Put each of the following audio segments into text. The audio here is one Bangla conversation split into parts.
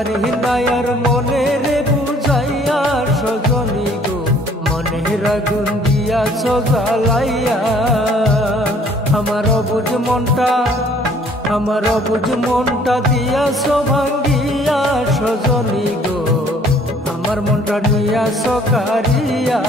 পারি না আর মনে রে বুঝাইয়া সজনী গো মনের আগুন দিয়া জ্বালাইয়া আমার অবুঝ মনটা দিয়াছ ভাঙ্গিয়া সজনী গো আমার মনটা নিয়াছ কারিয়া।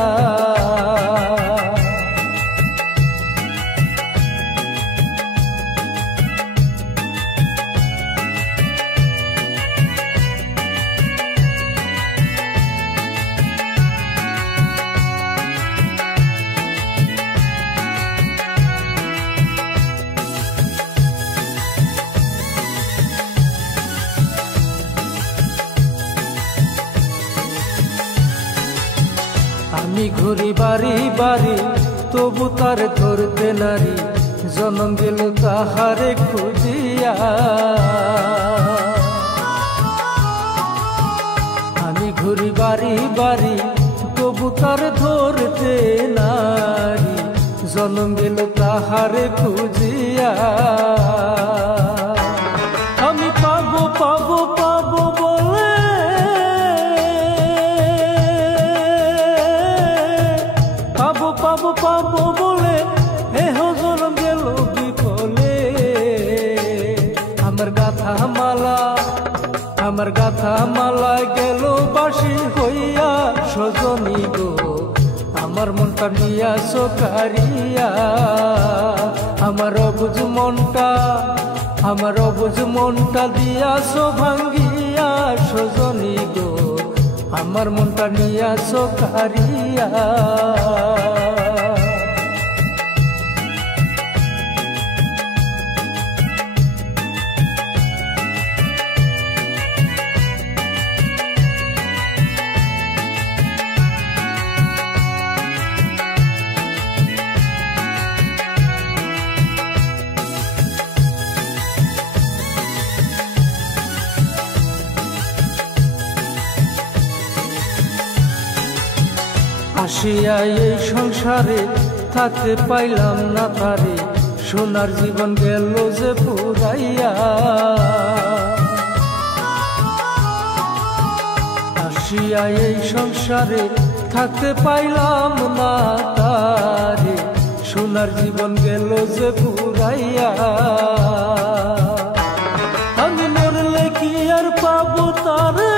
আমি ঘুরি বাড়ি বাড়ি তবু তার ধরতে নারী জনম দিল তাহারে খুঁজিয়া। আমি ঘুরি বাড়ি বাড়ি তবু তার ধরতে নারী জনম দিল তাহারে খুঁজিয়া। আমি পাবো পাবো পাবো বলে পাবো পাবো বলে এহ জনম গেল বিফলে। আমার গাথা মালা গেল বাসি হইয়া সজনী গো আমার মনটা নিয়াছ কারিয়া। আমার অবুঝ মনটা দিয়াছ ভাঙ্গিয়া সজনী গো আমার মনটা নিয়াছ কারিয়া। আসিয়া এই সংসারে থাকতে পাইলাম না তারে সোনার জীবন গেল যে পুরাইয়া। আসিয়া এই সংসারে থাকতে পাইলাম না তারে সোনার জীবন গেল যে পুরাইয়া। আমি মরলে কি আর পাবো তারে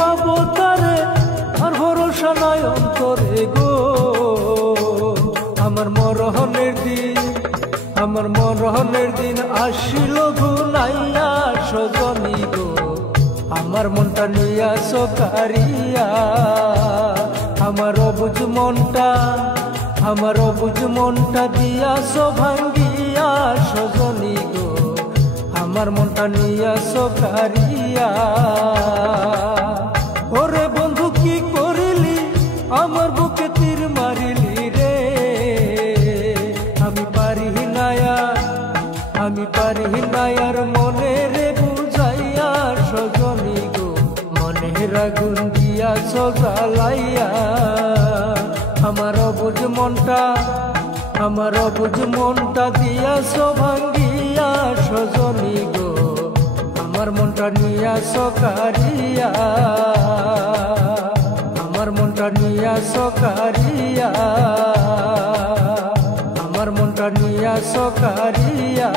পাবো তারে আর ভরসা নাই অন্তরে গো। আমার মরহনের দিন আসিল ঘুনাইয়া সজনী গো আমার মনটা নিয়াছ কারিয়া। আমার অবুঝ মনটা দিয়াছ ভাঙ্গিয়া সজনী গো আমার মনটা নিয়াছ কারিয়া। ওরে বন্ধু কি করিলি আমার বুকে তীর মারিলি রে। আমি পারি না আর মনে রে বুঝাইয়া সজনী গো মনের আগুন দিয়াছ জ্বালাইয়া। আমার অবুঝ মনটা দিয়াছ ভাঙ্গিয়া সজনী গো আমার মনটা নিয়াছ কারিয়া। আমার মনটা নিয়াছ কারিয়া। আমার মনটা নিয়াছ কারিয়া।